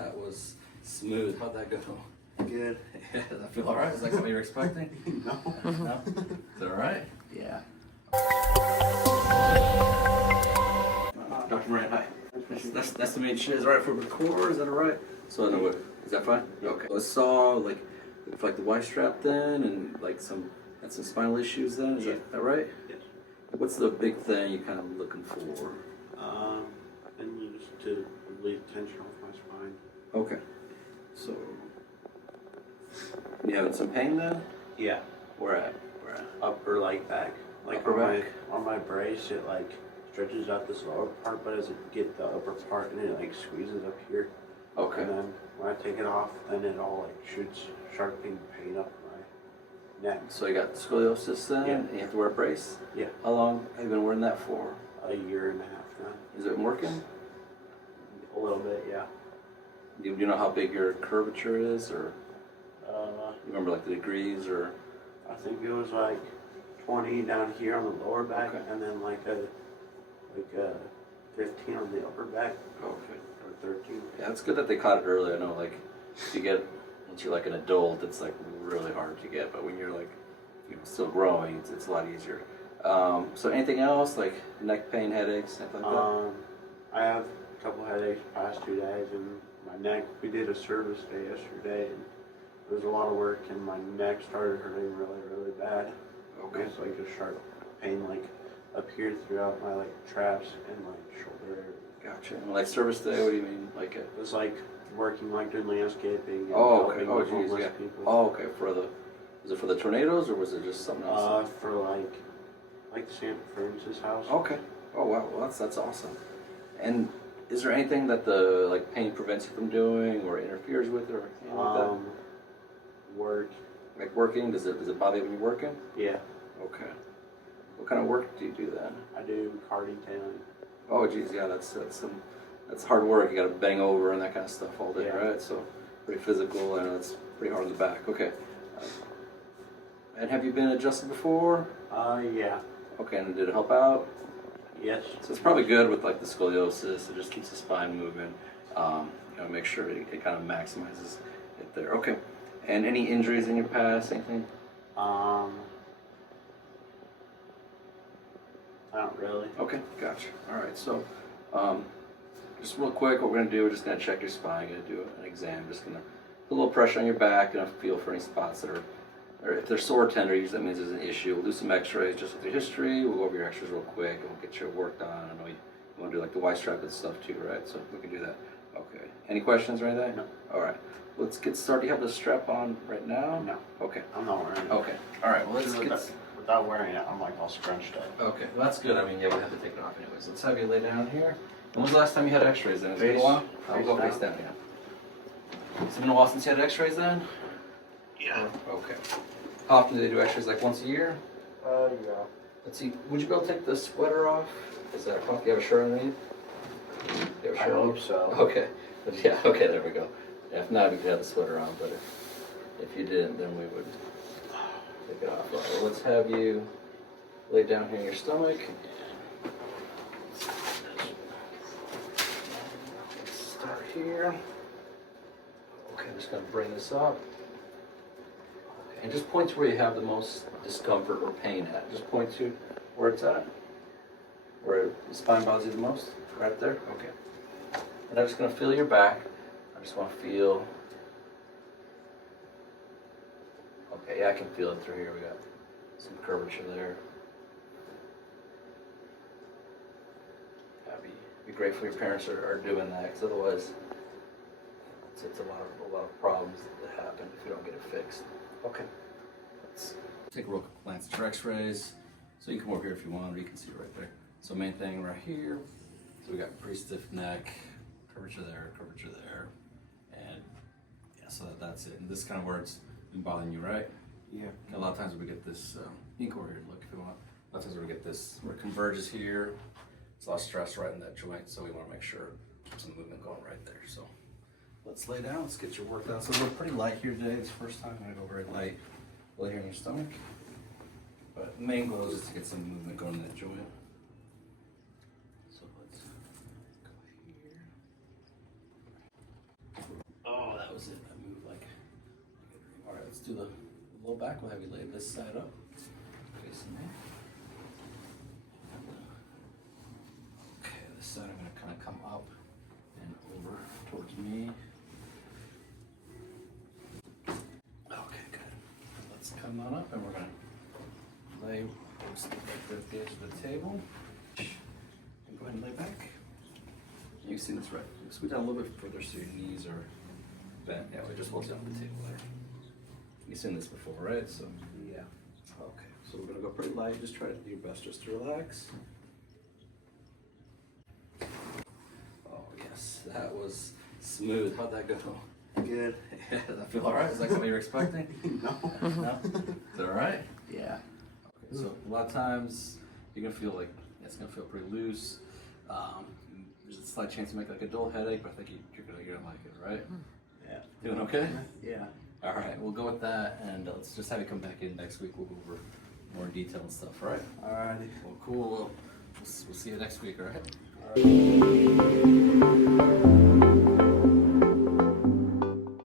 That was smooth. How'd that go? Good. Yeah, does that feel all right? Is that something you were expecting? No. No? Is that all right? Yeah. Dr. Moran, hi. That's the main shit. Is it all right for record? Is that all right? So I know what. Is that fine? Yeah. Okay. I saw like the Y strap then, and like some spinal issues then. Is that right? Yes. What's the big thing you're kind of looking for? And you just to relieve tension off my spine. Okay. So you having some pain then? Yeah. Where at? Upper like back. Like Upper back? on my brace, it like stretches out this lower part, but as it get the upper part, and it like squeezes up here. Okay. And then when I take it off, then it all like shoots sharping pain up my neck. So you got scoliosis then? Yeah. And you have to wear a brace? Yeah. How long have you been wearing that for? A year and a half now. Is it working? A little bit, yeah. Do you know how big your curvature is, or Uh, you remember like the degrees, or? I think it was like 20 down here on the lower back, Okay. and then like a 15 on the upper back. Okay. Or 13. Yeah, it's good that they caught it early. I know, like, if you get once you're like an adult, it's like really hard to get. But when you're like, still growing, it's a lot easier. So anything else like neck pain, headaches, something like that? I have a couple headaches the past 2 days, and my neck. We did a service day yesterday, and it was a lot of work, and my neck started hurting really bad. Okay. It's like a sharp pain, like up here throughout my like traps and like shoulder area. Gotcha. And like service day, what do you mean? Like It was like working like doing landscaping and oh, okay. helping Oh, with geez, homeless yeah. people. Oh, okay. Was it for the tornadoes, or was it just something else? For like St. Francis house. Okay. Oh wow. Well, that's awesome. And is there anything that the like pain prevents you from doing, or interferes with it, or anything like that? Work. Like working? Does it bother you when you're working? Yeah. Okay. What kind of work do you do then? I do car detailing. Oh geez, yeah, that's hard work. You got to bang over and that kind of stuff all day, Yeah. right? So pretty physical, and it's pretty hard on the back. Okay. And have you been adjusted before? Yeah. Okay, and did it help out? Yes. So it's probably good with like the scoliosis. It just keeps the spine moving. Make sure it kind of maximizes it there. Okay. And any injuries in your past? Anything? Not really. Okay, gotcha. All right, so just real quick, what we're gonna do, we're just gonna check your spine, gonna do an exam, just gonna put a little pressure on your back, gonna feel for any spots that are, or if they're sore or tender, usually that means there's an issue. We'll do some x-rays just with your history, we'll go over your x-rays real quick, and we'll get your work done. I know you wanna do like the Y-strap and stuff too, right? So we can do that. Okay. Any questions or anything? No. All right. Let's get started. Do you have the strap on right now? No. Okay. I'm not wearing it. Okay. All right, well let's get... Without wearing it, I'm like all scrunched up. Okay, well that's good. I mean, yeah, we have to take it off anyways. Let's have you lay down here. When was the last time you had x-rays then? Has it been a while? I'll go face down, yeah. It's been a while since you had x-rays then? Yeah. Okay. How often do they do x-rays? Like once a year? Yeah. Let's see, would you be able to take the sweater off? Is that possible? You have a shirt underneath? You have a I shirt hope underneath? so. Okay. Yeah, okay, there we go. Yeah, if not, you could have the sweater on, but if you didn't, then we would take it off. All right, well, let's have you lay down here in your stomach. Let's start here. Okay, I'm just going to bring this up. Okay, and just point to where you have the most discomfort or pain at. Just point to where it's at. Where the spine bothers you the most. Right there? Okay. And I'm just going to feel your back. I just want to feel. Okay, yeah, I can feel it through here. We got some curvature there. Yeah, be grateful your parents are doing that, because otherwise it's a lot of problems that happen if you don't get it fixed. Okay. Let's take a real quick glance at your x-rays. So you can come over here if you want, or you can see it right there. So main thing right here. So we got pretty stiff neck, curvature there, and yeah, so that's it. And this kind of where it's been bothering you, right? Yeah. And a lot of times we get this, you can go over here and look if you want. A lot of times we get this where it converges here. It's a lot of stress right in that joint, so we want to make sure there's some movement going right there. So let's lay down, let's get your work done. So we're pretty light here today. It's the first time I'm gonna go very light. Lay here in your stomach. But the main goal is just to get some movement going in that joint. So let's go here. was it? I moved like all right, let's do the low back. We'll have you lay this side up, facing me. Okay, this side I'm gonna kind of come up and over towards me. Okay, good. Let's come on up and we're gonna lay right at the edge of the table. And go ahead and lay back. You can see this right. Scoot down a little bit further so your knees are bent. Yeah, we just hold you on the table there. You've seen this before, right? So Yeah. okay, so we're gonna go pretty light. Just try to do your best just to relax. Oh yes, that was smooth. How'd that go? Good. Yeah, does that feel all right? Is that something you're expecting? No. No? Is it all right? Yeah. Okay, so a lot of times you're gonna feel like it's gonna feel pretty loose. There's a slight chance you make like a dull headache, but I think you're gonna like it, right? Yeah. Doing okay? Yeah. All right, we'll go with that, and let's just have you come back in next week. We'll go over more detail and stuff. All right? Alrighty. Well, cool. We'll see you next week. All right? Alright.